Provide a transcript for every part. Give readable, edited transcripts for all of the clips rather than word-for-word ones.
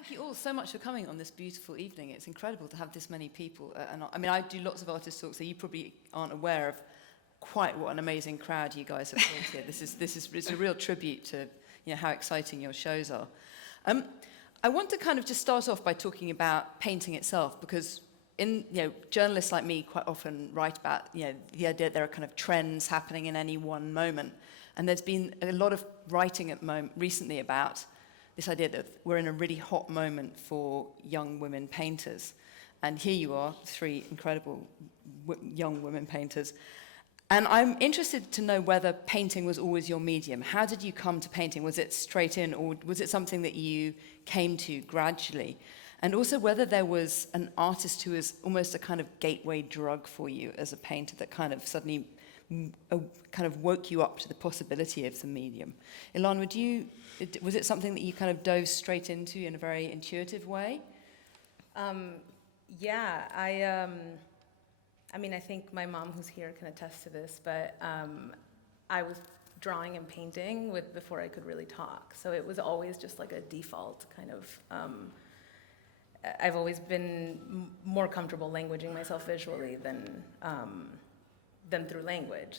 Thank you all so much for coming on this beautiful evening. It's incredible to have this many people. I mean, I do lots of artist talks, so you probably aren't aware of quite what an amazing crowd you guys have brought here. It's a real tribute to how exciting your shows are. I want to kind of just start off by talking about painting itself, because journalists like me quite often write about the idea that there are kind of trends happening in any one moment, and there's been a lot of writing recently about this idea that we're in a really hot moment for young women painters. And here you are, three incredible young women painters. And I'm interested to know whether painting was always your medium. How did you come to painting? Was it straight in, or was it something that you came to gradually? And also whether there was an artist who was almost a kind of gateway drug for you as a painter that kind of suddenly kind of woke you up to the possibility of the medium. Ilana, was it something that you kind of dove straight into in a very intuitive way? Yeah, I mean, I think my mom, who's here, can attest to this, but I was drawing and painting before I could really talk. So it was always just like a default kind of, I've always been more comfortable languaging myself visually than through language.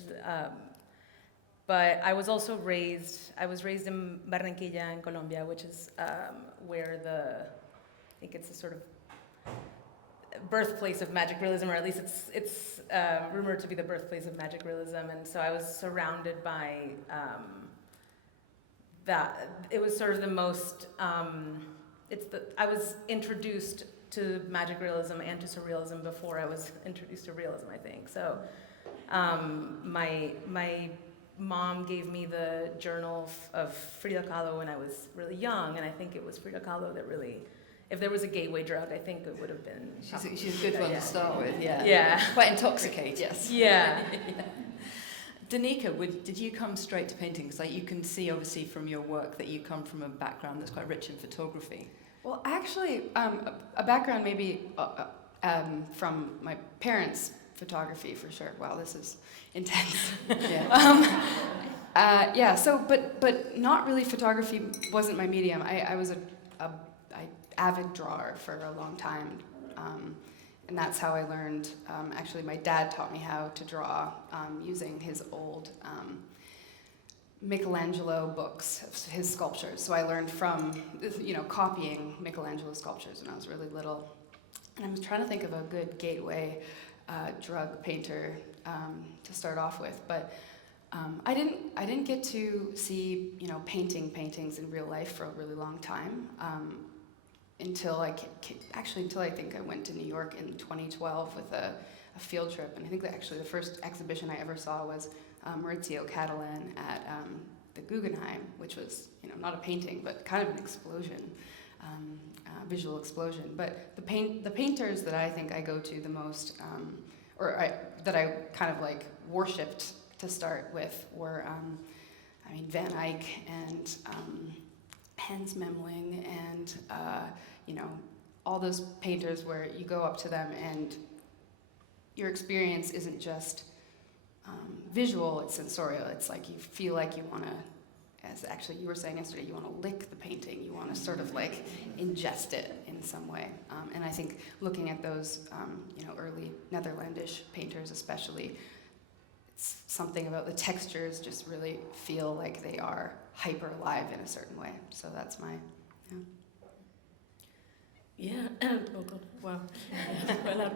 But I was also raised in Barranquilla in Colombia, which is where I think it's a sort of birthplace of magic realism, or at least it's rumored to be the birthplace of magic realism. And so I was surrounded by that. It was sort of the most, I was introduced to magic realism and to surrealism before I was introduced to realism, I think. So my mom gave me the journal of Frida Kahlo when I was really young, and I think it was Frida Kahlo that really, if there was a gateway drug, I think it would have been. She's a good one to start with, yeah. Yeah. Quite intoxicating. Yes. Yeah. Yeah. Danica, did you come straight to painting? Because you can see, obviously, from your work that you come from a background that's quite rich in photography. Well, actually, a background maybe from my parents' photography, for sure. Wow, this is intense. Yeah. But not really. Photography wasn't my medium. I was a avid drawer for a long time, and that's how I learned. Actually, my dad taught me how to draw using his old Michelangelo books, his sculptures. So I learned from copying Michelangelo's sculptures when I was really little. And I'm trying to think of a good gateway drug painter to start off with, but I didn't get to see paintings in real life for a really long time until I think I went to New York in 2012 with a field trip, and I think that actually the first exhibition I ever saw was Maurizio Catalan at the Guggenheim, which was not a painting but kind of an explosion. Visual explosion. But the painters that I think I go to the most, that I kind of like worshipped to start with were, Van Eyck and Hans Memling and all those painters where you go up to them and your experience isn't just visual, it's sensorial. It's like you feel like you want to, as actually you were saying yesterday, you want to lick the painting, you want to sort of like ingest it in some way. And I think looking at those, early Netherlandish painters especially, it's something about the textures just really feel like they are hyper alive in a certain way. So that's my, Yeah, oh God, wow, quite loud.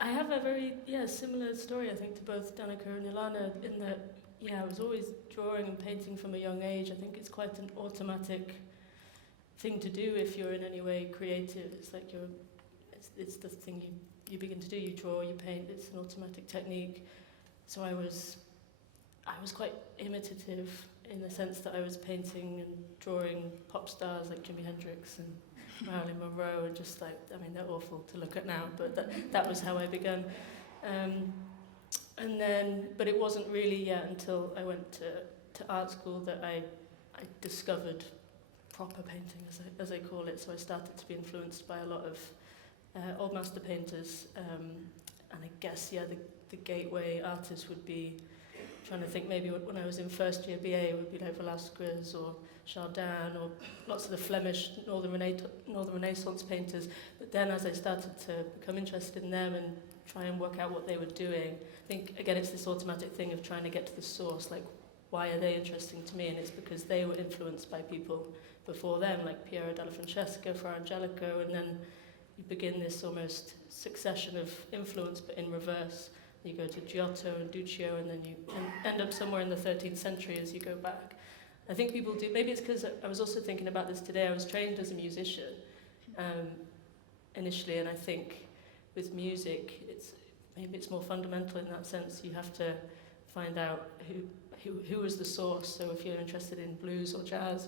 I have a very, similar story, I think, to both Danica and Ilana, in that, I was always drawing and painting from a young age. I think it's quite an automatic thing to do if you're in any way creative. It's like it's the thing you begin to do. You draw, you paint. It's an automatic technique. So I was quite imitative in the sense that I was painting and drawing pop stars like Jimi Hendrix and Marilyn Monroe, and just like, they're awful to look at now, but that was how I began. And then, but it wasn't really until I went to art school that I discovered proper painting, as I call it. So I started to be influenced by a lot of old master painters, and I guess the gateway artist would be trying to think maybe when I was in first year BA, it would be like Velasquez or Chardin or lots of the Flemish Northern Renaissance painters. But then as I started to become interested in them and try and work out what they were doing, I think, again, it's this automatic thing of trying to get to the source, like, why are they interesting to me? And it's because they were influenced by people before them, like Piero della Francesca, Fra Angelico, and then you begin this almost succession of influence, but in reverse. You go to Giotto and Duccio, and then you end up somewhere in the 13th century as you go back. I think people do, maybe it's because I was also thinking about this today. I was trained as a musician initially, and I think with music, maybe it's more fundamental in that sense. You have to find out who is the source. So if you're interested in blues or jazz,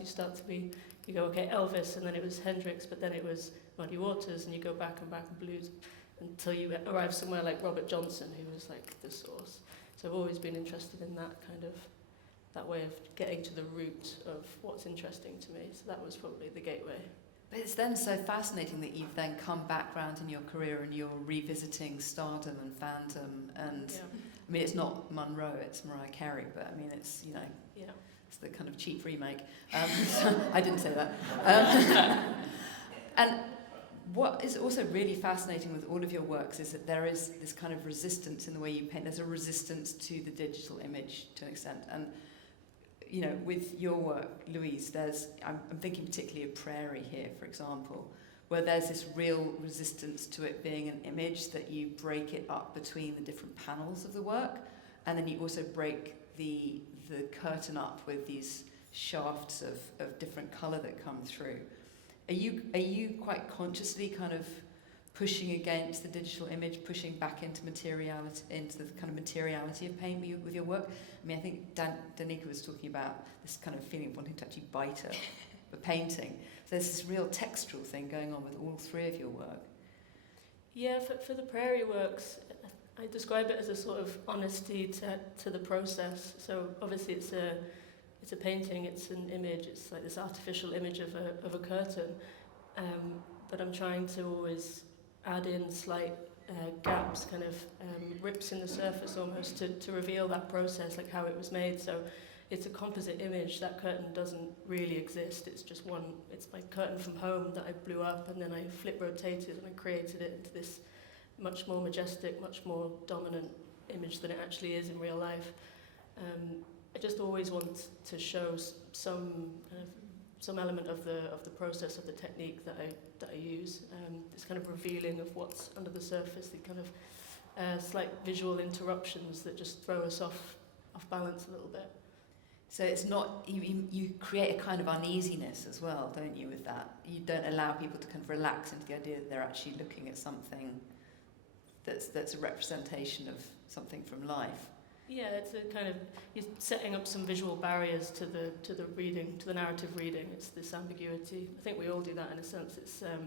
you go, okay, Elvis, and then it was Hendrix, but then it was Muddy Waters, and you go back and blues until you arrive somewhere like Robert Johnson, who was like the source. So I've always been interested in that way of getting to the root of what's interesting to me. So that was probably the gateway. But it's then so fascinating that you've then come back round in your career and you're revisiting Stardom and Phantom, and I mean, it's not Monroe, it's Mariah Carey, but I mean, it's, you know, it's the kind of cheap remake. I didn't say that. And what is also really fascinating with all of your works is that there is this kind of resistance in the way you paint. There's a resistance to the digital image to an extent. And, you know, with your work, Louise, I'm thinking particularly of Prairie here, for example, where there's this real resistance to it being an image, that you break it up between the different panels of the work, and then you also break the curtain up with these shafts of different colour that come through. Are you quite consciously kind of pushing against the digital image, pushing back into materiality, into the kind of materiality of paint with your work? I mean, I think Danica was talking about this kind of feeling of wanting to actually bite a painting. So there's this real textural thing going on with all three of your work. Yeah, for the Prairie works, I describe it as a sort of honesty to the process. So obviously it's a painting, it's an image, it's like this artificial image of a curtain, but I'm trying to always add in slight gaps, kind of rips in the surface almost to reveal that process, like how it was made. So it's a composite image. That curtain doesn't really exist. It's just it's my curtain from home that I blew up, and then I flip rotated and I created it into this much more majestic, much more dominant image than it actually is in real life. I just always want to show some element of the process, of the technique that I use. This kind of revealing of what's under the surface, the kind of slight visual interruptions that just throw us off balance a little bit. So it's not, you create a kind of uneasiness as well, don't you, with that? You don't allow people to kind of relax into the idea that they're actually looking at something that's a representation of something from life. Yeah, it's a kind of, you're setting up some visual barriers to the reading, to the narrative reading. It's this ambiguity. I think we all do that in a sense. It's kind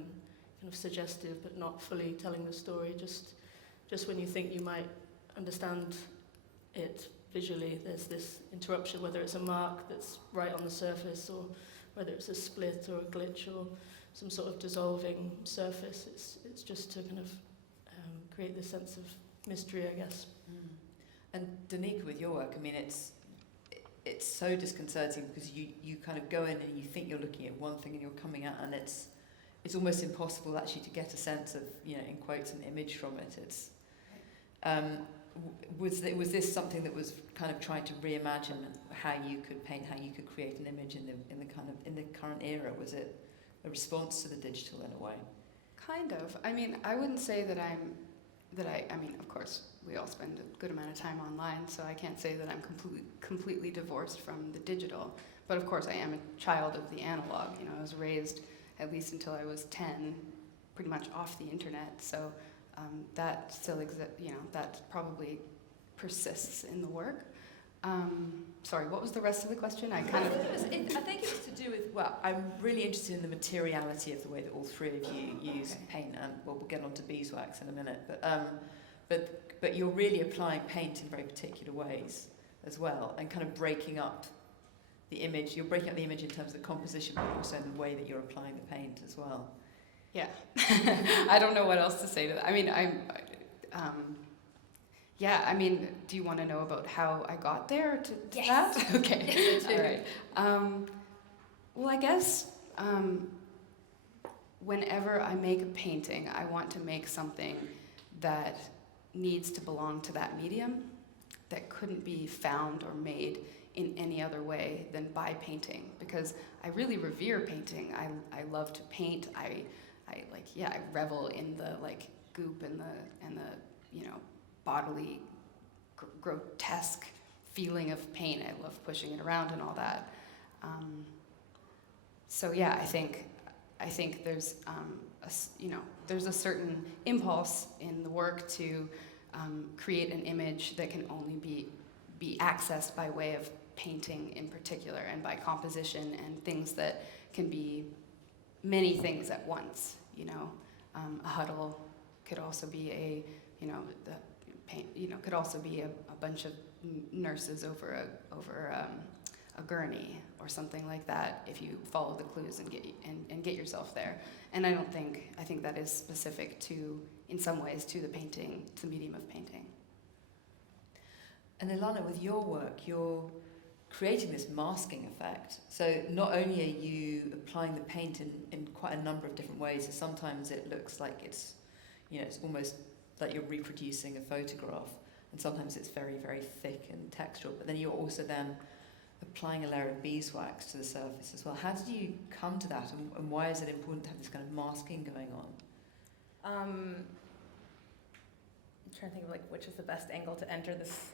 of suggestive, but not fully telling the story. Just when you think you might understand it visually, there's this interruption, whether it's a mark that's right on the surface, or whether it's a split or a glitch or some sort of dissolving surface. It's just to kind of create this sense of mystery, I guess. Mm. And Danica, with your work, I mean, it's so disconcerting because you kind of go in and you think you're looking at one thing and you're coming out, and it's almost impossible actually to get a sense of, you know, in quotes, an image from it. It's was this something that was kind of trying to reimagine how you could paint, how you could create an image in the current era? Was it a response to the digital in a way? Kind of. I mean, I wouldn't say that I mean, of course, we all spend a good amount of time online, so I can't say that I'm completely divorced from the digital. But of course, I am a child of the analog. You know, I was raised, at least until I was 10, pretty much off the internet. So that still exists. You know, that probably persists in the work. Sorry, what was the rest of the question? I think it was to do with, well, I'm really interested in the materiality of the way that all three of you use paint, and well, we'll get on to beeswax in a minute, but you're really applying paint in very particular ways as well, and kind of breaking up the image. You're breaking up the image in terms of the composition, but also in the way that you're applying the paint as well. Yeah. I don't know what else to say to that. I mean, Yeah, I mean, do you want to know about how I got there to Yes. that? Okay, all right. Well, I guess whenever I make a painting, I want to make something that needs to belong to that medium, that couldn't be found or made in any other way than by painting, because I really revere painting. I love to paint. I revel in the like goop and the bodily grotesque feeling of paint. I love pushing it around and all that. So yeah, I think there's there's a certain impulse in the work to create an image that can only be accessed by way of painting in particular, and by composition and things that can be many things at once. A huddle could also be could also be a bunch of nurses over a gurney or something like that, if you follow the clues and get yourself there. And I think that is specific to, in some ways, to the painting, to the medium of painting. And Ilana, with your work, you're creating this masking effect. So not only are you applying the paint in quite a number of different ways, so sometimes it looks like it's almost like you're reproducing a photograph, and sometimes it's very, very thick and textural, but then you're also then applying a layer of beeswax to the surface as well. How did you come to that, and why is it important to have this kind of masking going on? I'm trying to think of which is the best angle to enter this.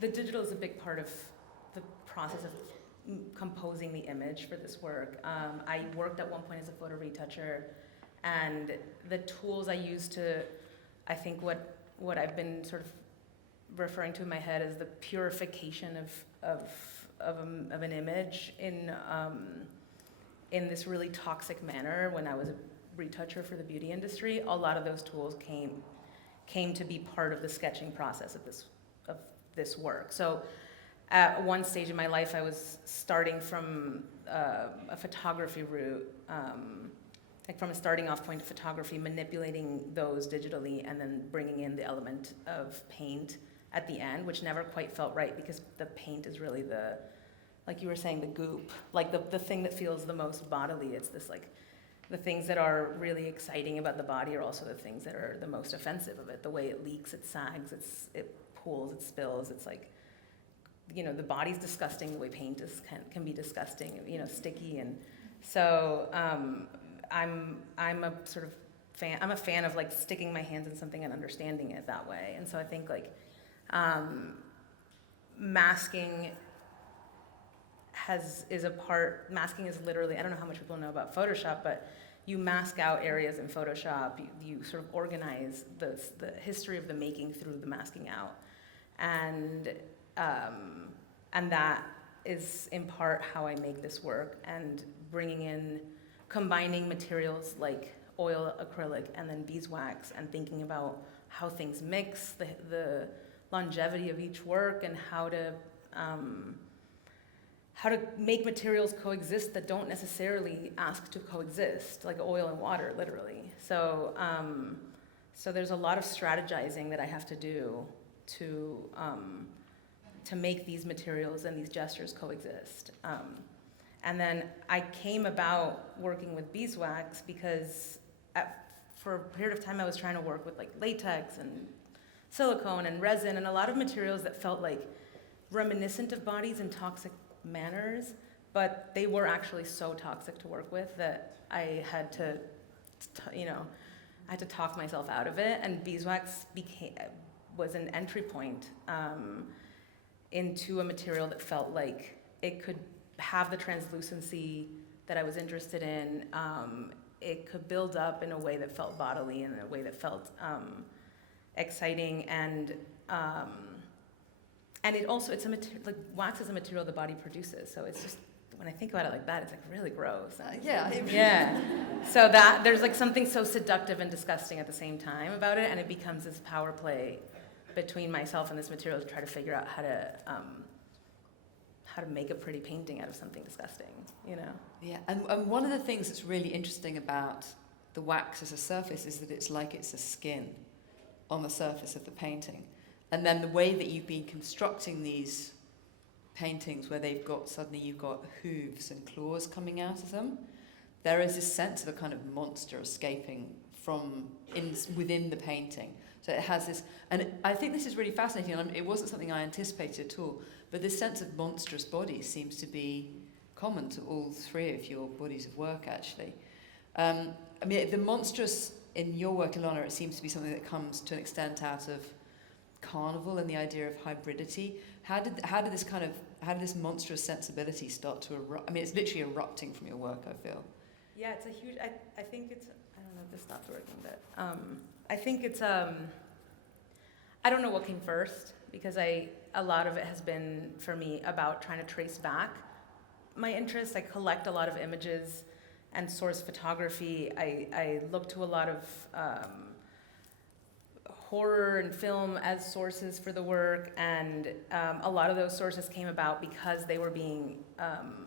The digital is a big part of the process of composing the image for this work. I worked at one point as a photo retoucher, and the tools I used to, I think what I've been sort of referring to in my head is the purification of an image in this really toxic manner. When I was a retoucher for the beauty industry, a lot of those tools came to be part of the sketching process of this work. So at one stage in my life, I was starting from a photography route, from a starting off point of photography, manipulating those digitally, and then bringing in the element of paint at the end, which never quite felt right, because the paint is really like you were saying, the goop, like the thing that feels the most bodily. It's this the things that are really exciting about the body are also the things that are the most offensive of it. The way it leaks, it sags, it pools, it spills. It's the body's disgusting. The way paint can be disgusting, sticky. And so I'm a sort of fan. I'm a fan of sticking my hands in something and understanding it that way. And so I think masking masking is literally, I don't know how much people know about Photoshop, but you mask out areas in Photoshop. You sort of organize the history of the making through the masking out, and that is in part how I make this work, and combining materials like oil, acrylic, and then beeswax, and thinking about how things mix, the longevity of each work, and how to make materials coexist that don't necessarily ask to coexist, like oil and water, literally. So there's a lot of strategizing that I have to do to make these materials and these gestures coexist. And then I came about working with beeswax because for a period of time I was trying to work with latex and silicone and resin and a lot of materials that felt reminiscent of bodies in toxic manners, but they were actually so toxic to work with that I had to talk myself out of it, and beeswax was an entry point into a material that felt like it could have the translucency that I was interested in. It could build up in a way that felt bodily, in a way that felt exciting, and it also, it's a material, wax is a material the body produces, so it's just, when I think about it like that, it's really gross. Yeah. So there's something so seductive and disgusting at the same time about it, and it becomes this power play between myself and this material to try to figure out how to make a pretty painting out of something disgusting, Yeah, and one of the things that's really interesting about the wax as a surface is that it's a skin. on the surface of the painting. And then the way that you've been constructing these paintings where you've got hooves and claws coming out of them, there is this sense of a kind of monster escaping from within the painting. So it has this, and I think this is really fascinating, and it wasn't something I anticipated at all, but this sense of monstrous bodies seems to be common to all three of your bodies of work, actually. I mean, the monstrous in your work, Ilana, it seems to be something that comes to an extent out of carnival and the idea of hybridity. How did this monstrous sensibility start to erupt? I mean, it's literally erupting from your work, I feel. Yeah, it's a huge, I think it's, I don't know if this stopped working, but I think it's, I don't know what came first, because a lot of it has been, for me, about trying to trace back my interests. I collect a lot of images and source photography. I look to a lot of horror and film as sources for the work, and a lot of those sources came about because they were being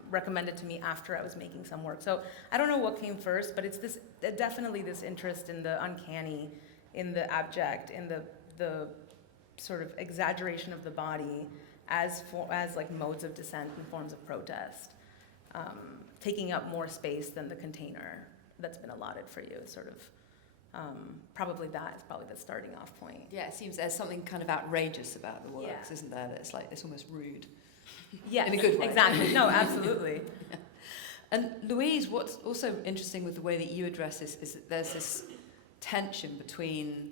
recommended to me after I was making some work. So I don't know what came first, but it's definitely this interest in the uncanny, in the abject, in the sort of exaggeration of the body as like modes of dissent and forms of protest, taking up more space than the container that's been allotted for you. Sort of probably the starting off point. Yeah, it seems there's something kind of outrageous about the works, Yeah. isn't there? That it's like, it's almost rude. Yes, in a good way. Exactly. No, absolutely. And Louise, what's also interesting with the way that you address this is that there's this tension between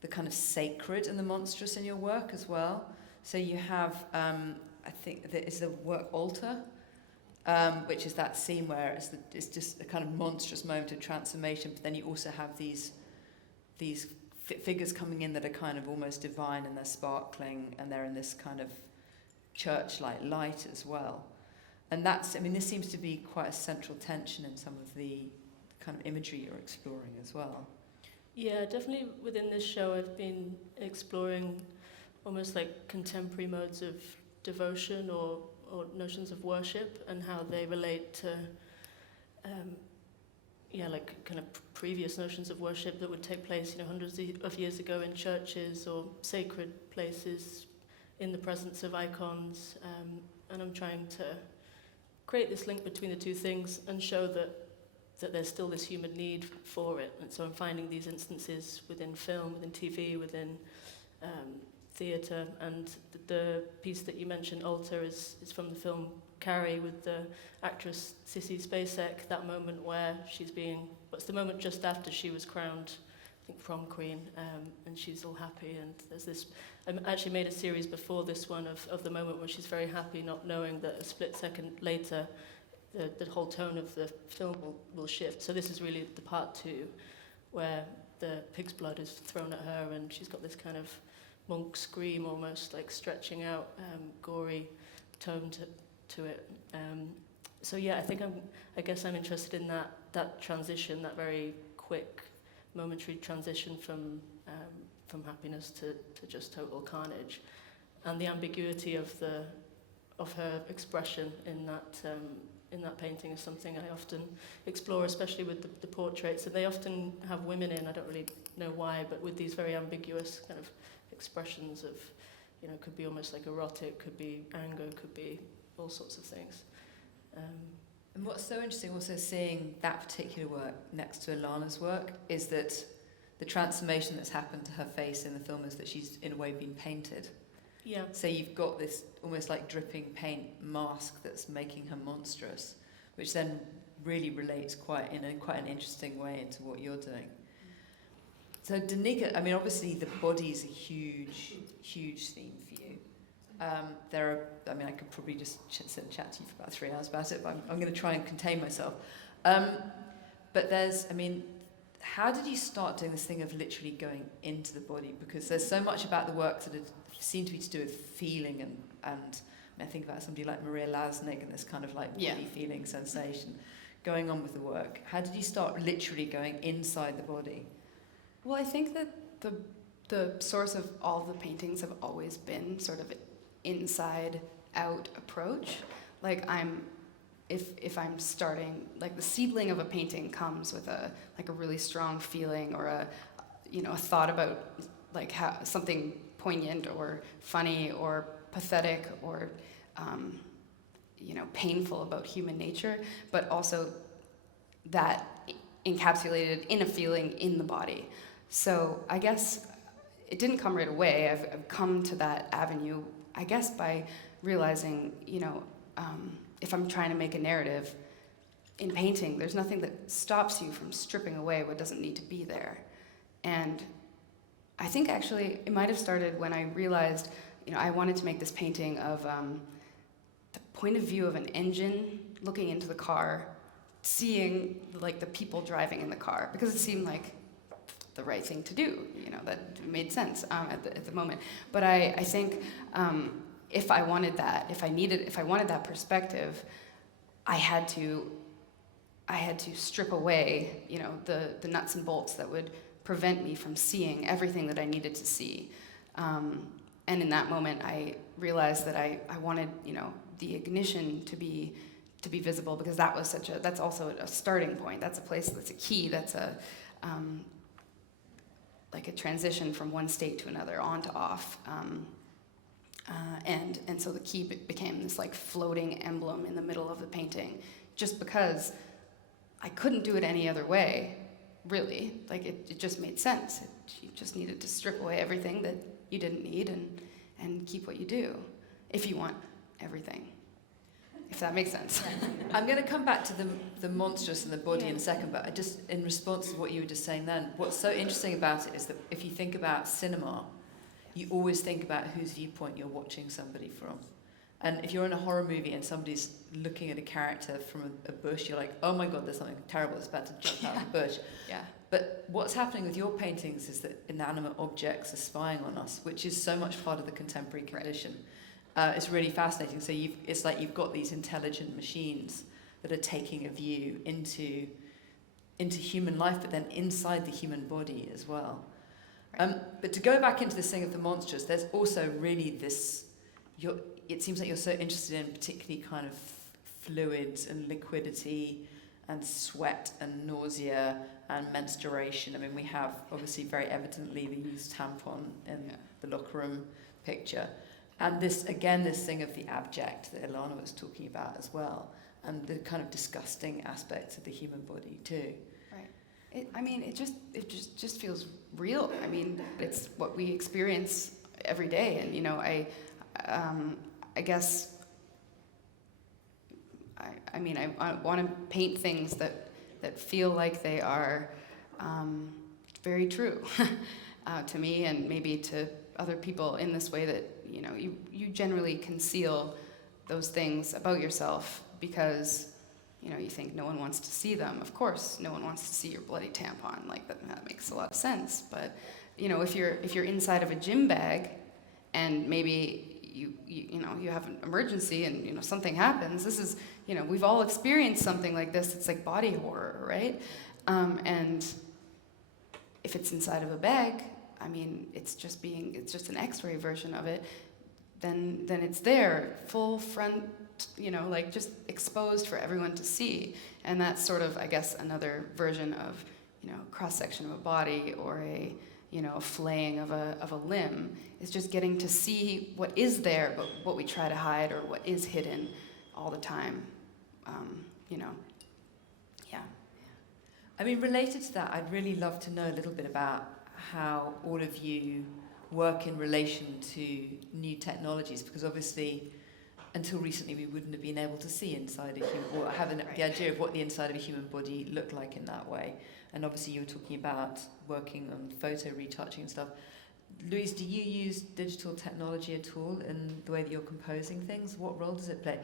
the kind of sacred and the monstrous in your work as well. So you have, I think that is the work Altar, which is that scene where it's just a kind of monstrous moment of transformation, but then you also have these figures coming in that are kind of almost divine, and they're sparkling, and they're in this kind of church-like light as well. And that's, I mean, this seems to be quite a central tension in some of the kind of imagery you're exploring as well. Yeah, definitely within this show I've been exploring almost like contemporary modes of devotion or notions of worship, and how they relate to like kind of previous notions of worship that would take place, hundreds of years ago in churches or sacred places in the presence of icons, and I'm trying to create this link between the two things and show that there's still this human need for it. And so I'm finding these instances within film, within TV, within theatre, and the piece that you mentioned, Altar, is from the film Carrie, with the actress Sissy Spacek, that moment where what's the moment just after she was crowned, I think, prom queen, and she's all happy, and there's this, I actually made a series before this one of the moment where she's very happy, not knowing that a split second later the whole tone of the film will shift. So this is really the part 2, where the pig's blood is thrown at her, and she's got this kind of monk scream, almost like stretching out, gory tone to it. So yeah, I guess I'm interested in that transition, that very quick, momentary transition from happiness to just total carnage, and the ambiguity of her expression in that painting is something I often explore, especially with the portraits. And they often have women in, I don't really know why, but with these very ambiguous kind of expressions of, could be almost like erotic, could be anger, could be all sorts of things. And what's so interesting also seeing that particular work next to Ilana's work is that the transformation that's happened to her face in the film is that she's in a way been painted. Yeah. So you've got this almost like dripping paint mask that's making her monstrous, which then really relates quite an interesting way into what you're doing. So Danica, I mean, obviously the body is a huge, huge theme for you. I could probably just sit and chat to you for about 3 hours about it, but I'm going to try and contain myself. But how did you start doing this thing of literally going into the body? Because there's so much about the work that seemed to be to do with feeling, and I think about somebody like Maria Lasnik and this kind of like body feeling sensation going on with the work. How did you start literally going inside the body? Well, I think that the source of all the paintings have always been sort of an inside-out approach. Like if I'm starting, like the seedling of a painting comes with a really strong feeling or a thought about like something poignant or funny or pathetic or painful about human nature, but also that encapsulated in a feeling in the body. So I guess it didn't come right away. I've come to that avenue, I guess, by realizing, if I'm trying to make a narrative in painting, there's nothing that stops you from stripping away what doesn't need to be there. And I think actually it might have started when I realized, I wanted to make this painting of the point of view of an engine looking into the car, seeing like the people driving in the car, because it seemed like the right thing to do, that made sense at the moment. But I think if I wanted that, if I wanted that perspective, I had to strip away, the nuts and bolts that would prevent me from seeing everything that I needed to see. And in that moment, I realized that I wanted, the ignition to be visible, because that's also a starting point. That's a place, that's a key, that's like a transition from one state to another, on to off. And so the key became this like floating emblem in the middle of the painting, just because I couldn't do it any other way, really. Like it just made sense. You just needed to strip away everything that you didn't need and keep what you do, if you want everything. If that makes sense. I'm going to come back to the monstrous and the body in a second, but just in response to what you were just saying then, what's so interesting about it is that if you think about cinema, you always think about whose viewpoint you're watching somebody from. And if you're in a horror movie and somebody's looking at a character from a bush, you're like, oh my God, there's something terrible that's about to jump out of the bush. Yeah. But what's happening with your paintings is that inanimate objects are spying on us, which is so much part of the contemporary condition. It's really fascinating. So it's like you've got these intelligent machines that are taking a view into human life, but then inside the human body as well. Right. But to go back into this thing of the monstrous, there's also really this, it seems like you're so interested in particularly kind of fluids and liquidity and sweat and nausea and menstruation. I mean, we have obviously very evidently the used tampon in the locker room picture. And this thing of the abject that Ilana was talking about as well, and the kind of disgusting aspects of the human body too. Right. It just feels real. I mean, it's what we experience every day. And I guess I want to paint things that feel like they are very true to me, and maybe to other people, in this way that you generally conceal those things about yourself because you think no one wants to see them. Of course, no one wants to see your bloody tampon. Like that makes a lot of sense. But if you're inside of a gym bag, and maybe you have an emergency and something happens. This is we've all experienced something like this. It's like body horror, right? And if it's inside of a bag, it's just an X-ray version of it. Then it's there, full front, just exposed for everyone to see. And that's sort of, I guess, another version of, cross-section of a body, or a flaying of a limb, is just getting to see what is there, but what we try to hide, or what is hidden all the time. Yeah. Related to that, I'd really love to know a little bit about how all of you work in relation to new technologies, because obviously until recently we wouldn't have been able to see inside a human, or have the idea of what the inside of a human body looked like in that way. And obviously you were talking about working on photo retouching and stuff. Louise, do you use digital technology at all in the way that you're composing things? What role does it play?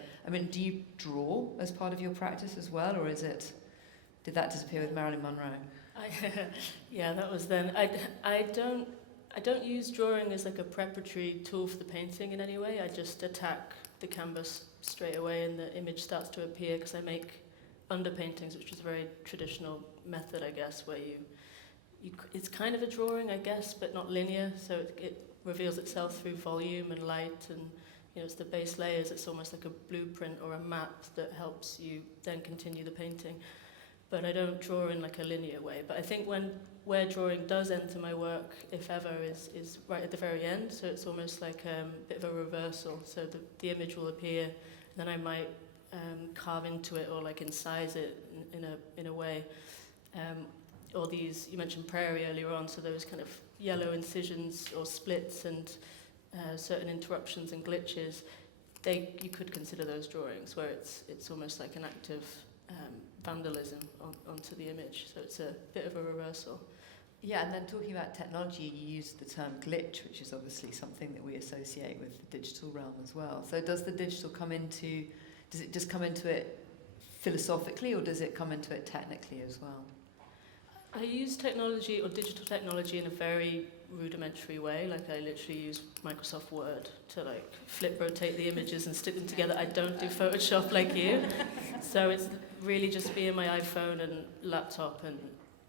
Do you draw as part of your practice as well, or did that disappear with Marilyn Monroe? Yeah, that was then. I don't use drawing as like a preparatory tool for the painting in any way. I just attack the canvas straight away and the image starts to appear, because I make underpaintings, which is a very traditional method, I guess, where it's kind of a drawing, I guess, but not linear, so it reveals itself through volume and light, and it's the base layers. It's almost like a blueprint or a map that helps you then continue the painting. but I don't draw in like a linear way. But I think where drawing does enter my work, if ever, is right at the very end. So it's almost like a bit of a reversal. So the image will appear, and then I might carve into it or like incise it in a way. Or these, you mentioned prairie earlier on, so those kind of yellow incisions or splits and certain interruptions and glitches, you could consider those drawings where it's almost like an act of vandalism onto the image. So it's a bit of a reversal. Yeah, and then talking about technology, you use the term glitch, which is obviously something that we associate with the digital realm as well. So does the digital does it just come into it philosophically, or does it come into it technically as well? I use technology or digital technology in a very rudimentary way. Like I literally use Microsoft Word to like rotate the images and stick them together. I don't do Photoshop like you. So it's really just me and my iPhone and laptop, and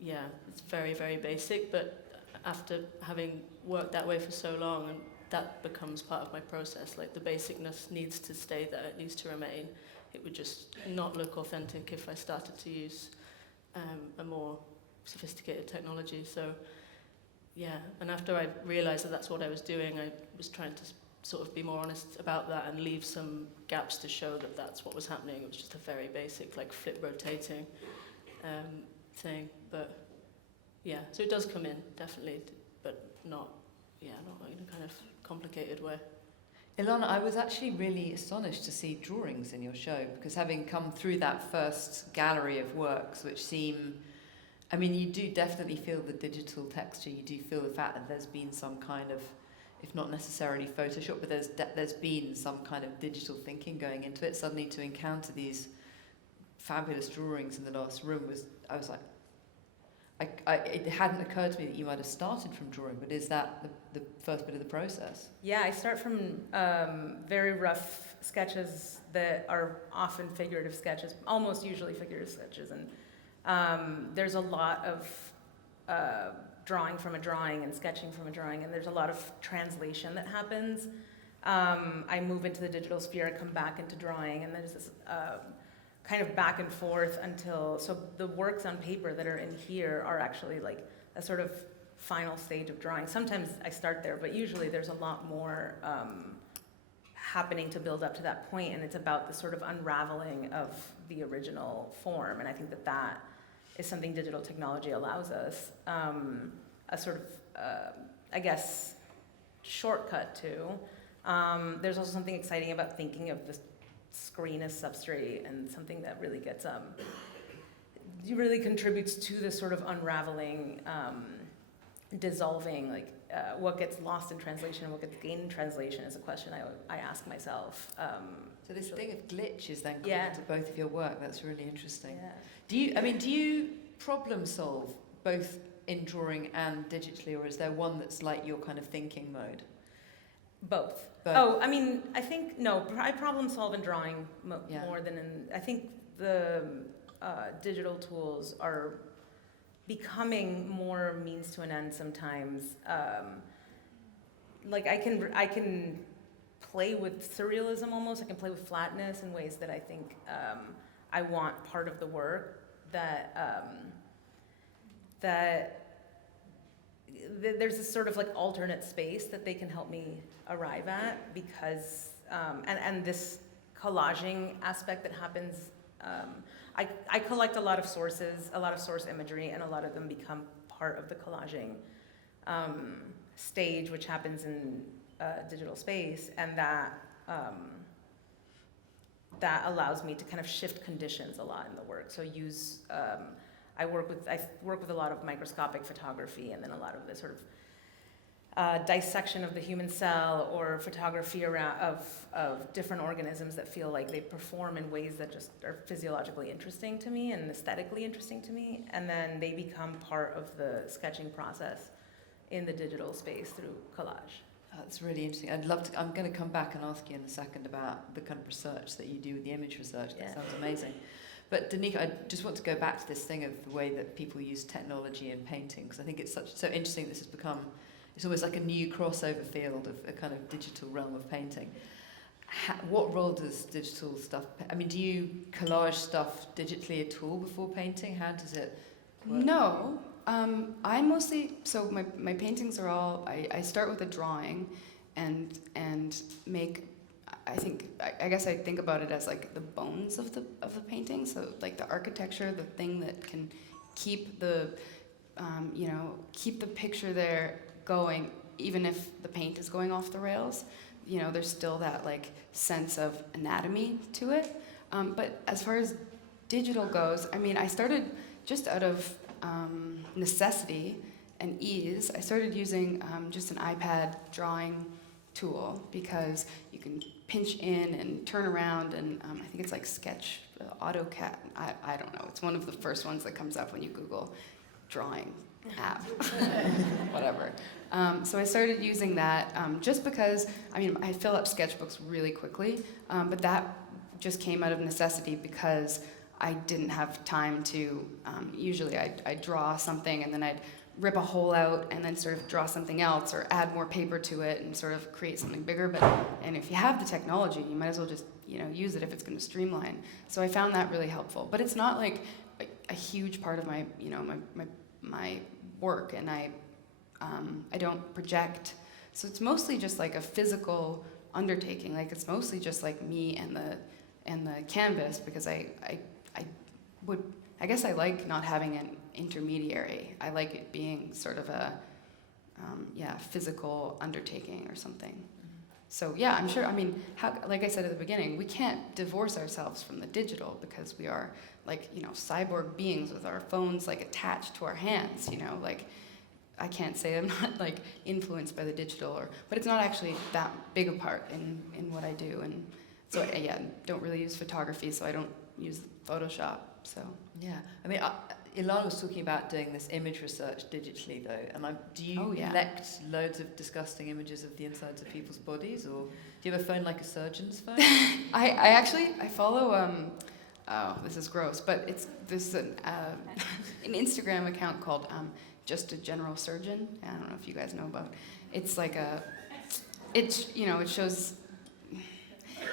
yeah, it's very, very basic. But after having worked that way for so long, and that becomes part of my process. Like the basicness needs to stay there, it needs to remain. It would just not look authentic if I started to use a more sophisticated technology. So yeah, and after I realized that that's what I was doing, I was trying to sort of be more honest about that and leave some gaps to show that that's what was happening. It was just a very basic like flip rotating thing, but yeah, so it does come in definitely, but not in a kind of complicated way. Ilana, I was actually really astonished to see drawings in your show, because having come through that first gallery of works, which seem, I mean, you do definitely feel the digital texture. You do feel the fact that there's been some kind of, if not necessarily Photoshop, but there's been some kind of digital thinking going into it. Suddenly to encounter these fabulous drawings in the last room I was like, it hadn't occurred to me that you might have started from drawing, but is that the first bit of the process? Yeah, I start from very rough sketches that are often figurative sketches, almost usually figurative sketches, and there's a lot of drawing from a drawing and sketching from a drawing, and there's a lot of translation that happens. I move into the digital sphere, I come back into drawing, and there's this kind of back and forth so the works on paper that are in here are actually like a sort of final stage of drawing. Sometimes I start there, but usually there's a lot more happening to build up to that point, and it's about the sort of unraveling of the original form, and I think that is something digital technology allows us, a sort of, I guess, shortcut to. There's also something exciting about thinking of the screen as substrate, and something that really gets, really contributes to this sort of unraveling, dissolving, like what gets lost in translation and what gets gained in translation is a question I ask myself. So this thing of glitches then comes Yeah. into both of your work. That's really interesting. Yeah. Do you problem solve both in drawing and digitally, or is there one that's like your kind of thinking mode? Both. Both. Oh, I mean, I think, no, I problem solve in drawing Yeah. more than I think the digital tools are becoming more means to an end sometimes. Like I can play with surrealism almost, I can play with flatness in ways that I think I want part of the work that there's this sort of like alternate space that they can help me arrive at, because and this collaging aspect that happens, I collect a lot of sources, a lot of source imagery, and a lot of them become part of the collaging stage, which happens in digital space, and that allows me to kind of shift conditions a lot in the work. So I work with a lot of microscopic photography, and then a lot of the sort of dissection of the human cell, or photography of different organisms that feel like they perform in ways that just are physiologically interesting to me and aesthetically interesting to me, and then they become part of the sketching process in the digital space through collage. That's really interesting. I'm going to come back and ask you in a second about the kind of research that you do with the image research. That sounds amazing. But Danica, I just want to go back to this thing of the way that people use technology in painting, because I think it's so interesting this has become, it's almost like a new crossover field of a kind of digital realm of painting. what role does digital stuff? I mean, do you collage stuff digitally at all before painting? How does it work? No. I mostly, so my paintings are all, I start with a drawing and make, I guess I think about it as like the bones of the painting. So like the architecture, the thing that can keep the, keep the picture there going, even if the paint is going off the rails. There's still that like sense of anatomy to it. But as far as digital goes, I mean, I started just out of necessity and ease. I started using just an iPad drawing tool because you can pinch in and turn around, and I think it's like Sketch, AutoCAD. I don't know. It's one of the first ones that comes up when you Google drawing app, whatever. So I started using that just because, I fill up sketchbooks really quickly, but that just came out of necessity because I didn't have time to, usually I'd draw something and then I'd rip a hole out and then sort of draw something else or add more paper to it and sort of create something bigger. And if you have the technology, you might as well just use it if it's going to streamline. So I found that really helpful. But it's not like a huge part of my my work, and I don't project. So it's mostly just like a physical undertaking. Like it's mostly just like me and the canvas, because I guess I like not having an intermediary. I like it being sort of a physical undertaking or something. So yeah, I'm sure, like I said at the beginning, we can't divorce ourselves from the digital because we are like, cyborg beings with our phones like attached to our hands, like I can't say I'm not like influenced by the digital, but it's not actually that big a part in what I do. And so don't really use photography, so I don't use Photoshop, so. Yeah, Ilana was talking about doing this image research digitally, though, and do you collect loads of disgusting images of the insides of people's bodies, or do you have a phone like a surgeon's phone? I follow, this is gross, but there's an Instagram account called Just a General Surgeon. I don't know if you guys know about it. It's like it shows,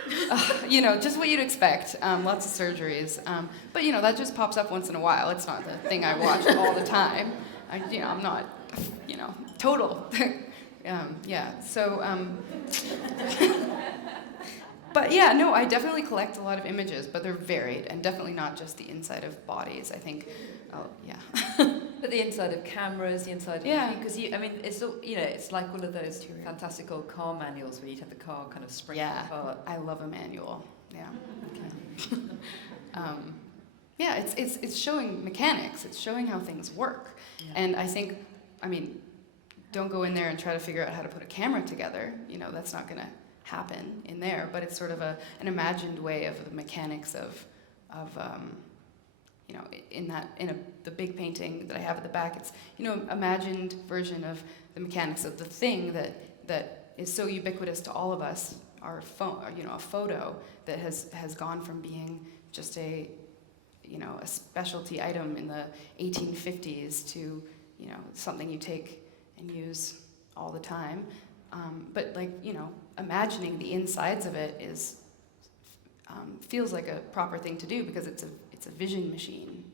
just what you'd expect, lots of surgeries. But, that just pops up once in a while. It's not the thing I watch all the time. I'm not, total. So, but yeah, no, I definitely collect a lot of images, but they're varied, and definitely not just the inside of bodies, I think. But the inside of cameras, the inside of because it's all, it's like one of those fantastic old car manuals where you'd have the car kind of spring apart. I love a manual. Yeah. Okay. It's showing mechanics. It's showing how things work. Yeah. And I think, don't go in there and try to figure out how to put a camera together. That's not going to happen in there. But it's sort of an imagined way of the mechanics of the big painting that I have at the back, it's imagined version of the mechanics of the thing that is so ubiquitous to all of us. Our phone, a photo that has gone from being just a specialty item in the 1850s to something you take and use all the time. But imagining the insides of it feels like a proper thing to do because it's a vision machine,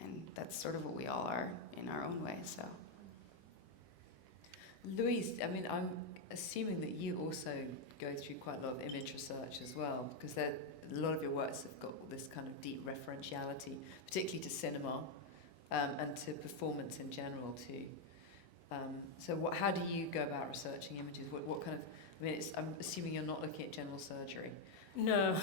and that's sort of what we all are in our own way, so. Louise, I'm assuming that you also go through quite a lot of image research as well, because a lot of your works have got this kind of deep referentiality, particularly to cinema, and to performance in general too. So how do you go about researching images? What kind of, I'm assuming you're not looking at general surgery. No,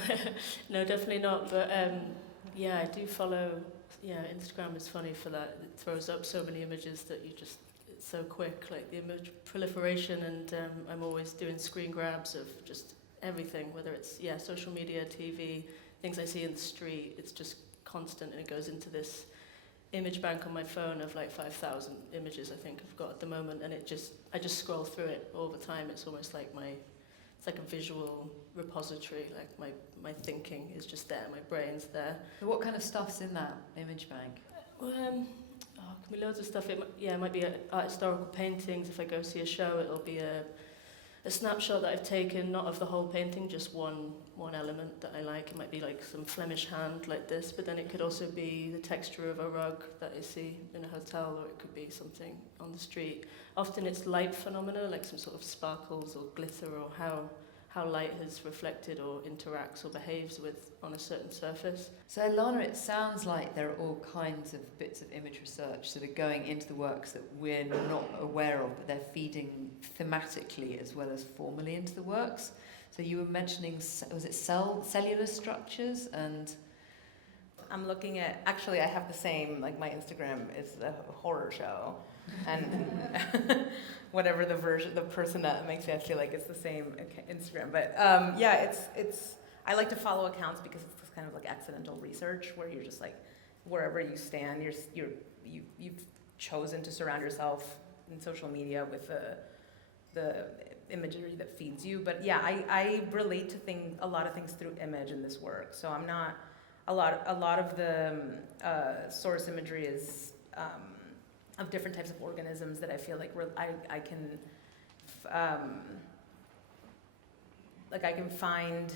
no, definitely not. But I do follow. Yeah, Instagram is funny for that. It throws up so many images that it's so quick, like the image proliferation. And I'm always doing screen grabs of just everything, whether it's social media, TV, things I see in the street. It's just constant, and it goes into this image bank on my phone of like 5,000 images I think I've got at the moment, and I just scroll through it all the time. It's almost like it's like a visual repository, like my thinking is just there, my brain's there. So what kind of stuff's in that image bank? Well, can be loads of stuff. It might be art historical paintings. If I go see a show, it'll be a a snapshot that I've taken, not of the whole painting, just one element that I like. It might be like some Flemish hand like this, but then it could also be the texture of a rug that I see in a hotel, or it could be something on the street. Often it's light phenomena, like some sort of sparkles or glitter, or how light has reflected or interacts or behaves with on a certain surface. So Ilana, it sounds like there are all kinds of bits of image research that are going into the works that we're not aware of, but they're feeding thematically as well as formally into the works. So you were mentioning, was it cellular structures and... I'm looking at, actually I have the same, like my Instagram is a horror show. And whatever the person that makes me feel like it's the same Instagram. But yeah, it's, I like to follow accounts because it's this kind of like accidental research where you're just like, wherever you stand, you've chosen to surround yourself in social media with the imagery that feeds you. But yeah, I relate to a lot of things through image in this work. So I'm not, a lot of the source imagery is of different types of organisms that I feel like I can find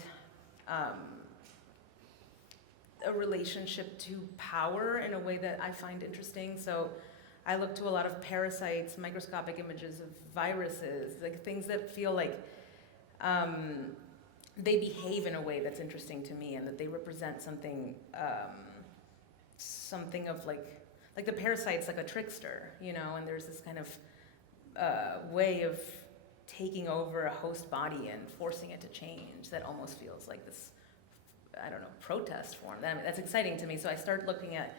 a relationship to power in a way that I find interesting. So I look to a lot of parasites, microscopic images of viruses, like things that feel like they behave in a way that's interesting to me, and that they represent something of like the parasite's like a trickster, you know, and there's this kind of way of taking over a host body and forcing it to change that almost feels like this, I don't know, protest form. That's exciting to me. So I start looking at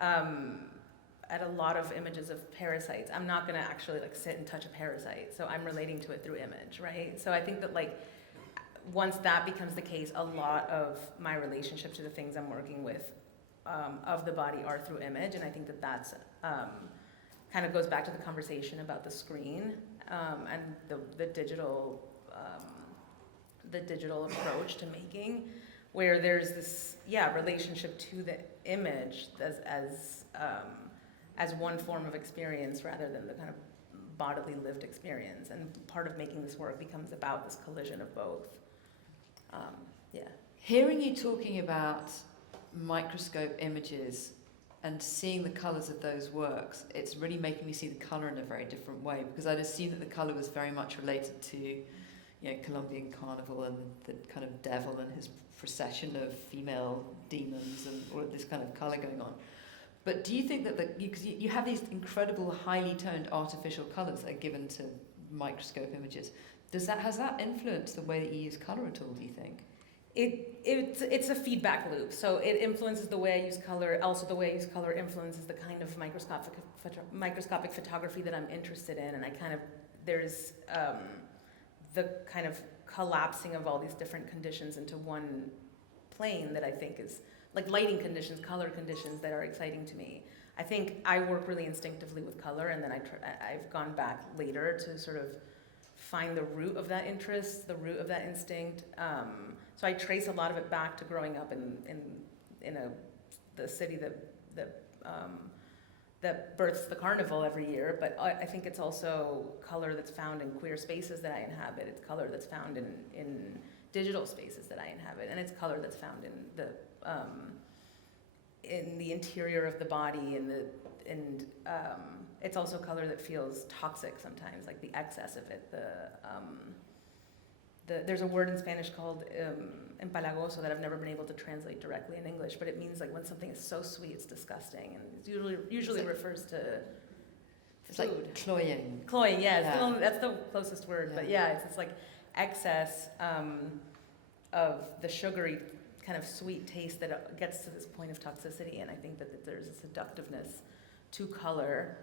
a lot of images of parasites. I'm not gonna actually like sit and touch a parasite, so I'm relating to it through image, right? So I think that like, once that becomes the case, a lot of my relationship to the things I'm working with of the body are through image, and I think that that's kind of goes back to the conversation about the screen and the digital approach to making, where there's this relationship to the image as one form of experience rather than the kind of bodily lived experience, and part of making this work becomes about this collision of both. Hearing you talking about microscope images and seeing the colours of those works, it's really making me see the colour in a very different way, because I'd assumed that the colour was very much related to, you know, Colombian carnival and the kind of devil and his procession of female demons and all of this kind of colour going on. But do you think that because you have these incredible highly toned artificial colours that are given to microscope images, has that influenced the way that you use colour at all, do you think? It's a feedback loop. So it influences the way I use color. Also, the way I use color influences the kind of microscopic photography that I'm interested in. And there's the kind of collapsing of all these different conditions into one plane that I think is like lighting conditions, color conditions that are exciting to me. I think I work really instinctively with color, and then I've gone back later to sort of find the root of that interest, the root of that instinct. So I trace a lot of it back to growing up in the city that births the carnival every year. But I think it's also color that's found in queer spaces that I inhabit. It's color that's found in digital spaces that I inhabit, and it's color that's found in the interior of the body, and it's also color that feels toxic sometimes, like the excess of it. There's a word in Spanish called empalagoso that I've never been able to translate directly in English, but it means like when something is so sweet it's disgusting, and it usually refers to It's food. like cloying. Cloying, yeah. That's the closest word, but yeah, it's like excess of the sugary kind of sweet taste that gets to this point of toxicity. And I think that there's a seductiveness to color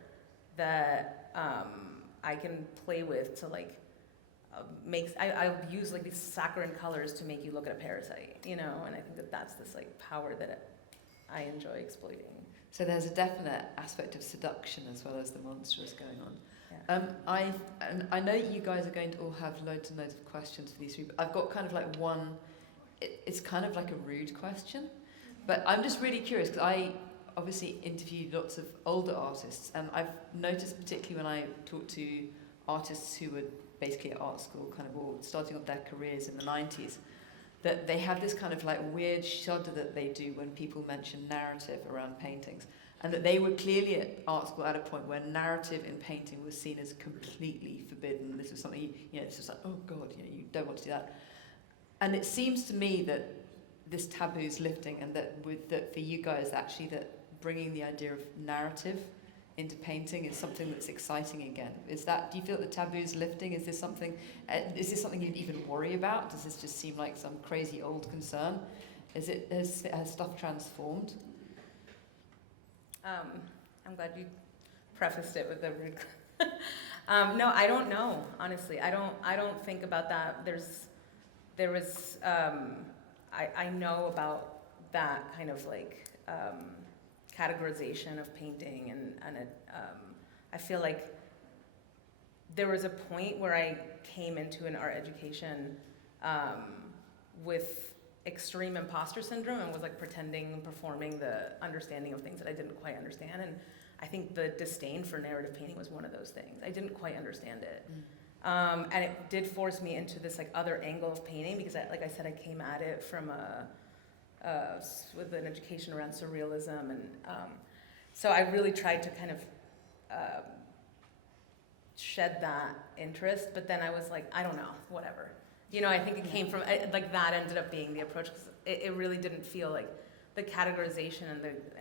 that I can play with to like I'll use like these saccharine colors to make you look at a parasite, you know, and I think that that's this like power that I enjoy exploiting. So there's a definite aspect of seduction as well as the monstrous going on. Yeah. I know you guys are going to all have loads and loads of questions for these three, but I've got kind of like one, it's kind of like a rude question, but I'm just really curious because I obviously interviewed lots of older artists, and I've noticed particularly when I talk to artists who were basically at art school, kind of all starting off their careers in the 90s, that they have this kind of like weird shudder that they do when people mention narrative around paintings. And that they were clearly at art school at a point where narrative in painting was seen as completely forbidden. This was something, it's just like, oh God, you don't want to do that. And it seems to me that this taboo is lifting, and that for you guys, actually, that bringing the idea of narrative into painting is something that's exciting again. Do you feel that the taboo is lifting? Is this something you'd even worry about? Does this just seem like some crazy old concern? Has stuff transformed? I'm glad you prefaced it with the no, I don't know, honestly. I don't think about that. I know about that kind of like categorization of painting, and I feel like there was a point where I came into an art education with extreme imposter syndrome and was like pretending and performing the understanding of things that I didn't quite understand. And I think the disdain for narrative painting was one of those things. I didn't quite understand it. And it did force me into this like other angle of painting, because like I said, I came at it from with an education around surrealism, and so I really tried to kind of shed that interest, but then I was like, I don't know, whatever. I think it came from, like that ended up being the approach, because it really didn't feel like the categorization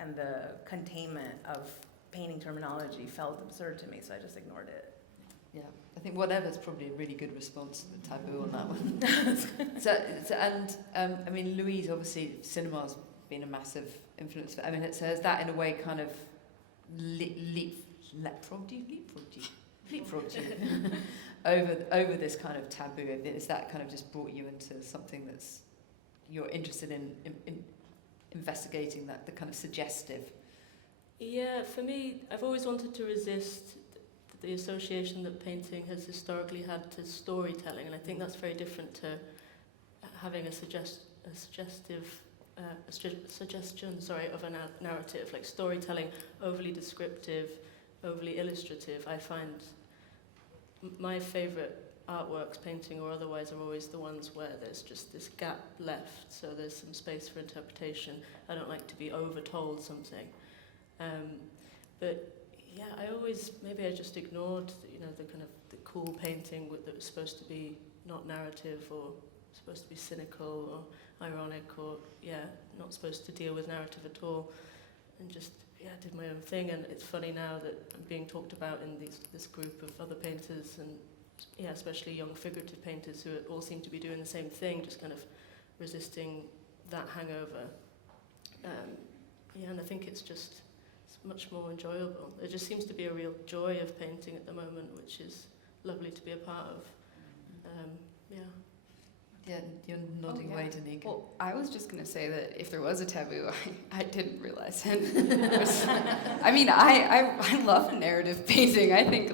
and the containment of painting terminology felt absurd to me, so I just ignored it. Yeah, I think whatever's probably a really good response to the taboo on that one. I mean, Louise, obviously, cinema's been a massive influence. So has that in a way kind of leapfrogged you over this kind of taboo? Is that kind of just brought you into something that's you're interested in investigating, that the kind of suggestive? Yeah, for me, I've always wanted to resist the association that painting has historically had to storytelling, and I think that's very different to having a suggestion of a narrative, like storytelling, overly descriptive, overly illustrative. I find my favourite artworks, painting or otherwise, are always the ones where there's just this gap left, so there's some space for interpretation. I don't like to be over-told something. But yeah, maybe I just ignored, the kind of the cool painting that was supposed to be not narrative, or supposed to be cynical or ironic, or not supposed to deal with narrative at all, and just did my own thing. And it's funny now that I'm being talked about in this group of other painters, and especially young figurative painters who all seem to be doing the same thing, just kind of resisting that hangover. And I think it's much more enjoyable. There just seems to be a real joy of painting at the moment, which is lovely to be a part of. Yeah, you're nodding away, Danica. Well, I was just going to say that if there was a taboo, I didn't realize it. I love narrative painting. I think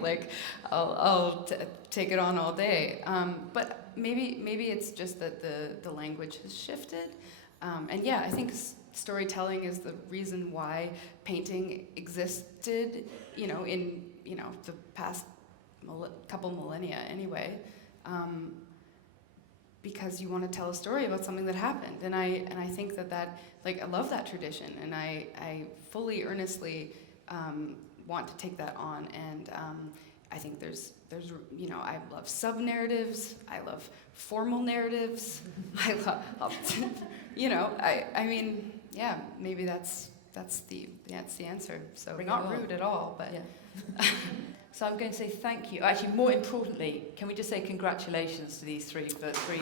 I'll take it on all day. But maybe it's just that the language has shifted. I think storytelling is the reason why painting existed, in the past couple millennia anyway. Because you want to tell a story about something that happened, and I think that I love that tradition, and I fully earnestly want to take that on, and I think there's I love sub-narratives, I love formal narratives, I love maybe that's the answer. So not rude at all, but yeah. So I'm going to say thank you. Actually, more importantly, can we just say congratulations to these three for 3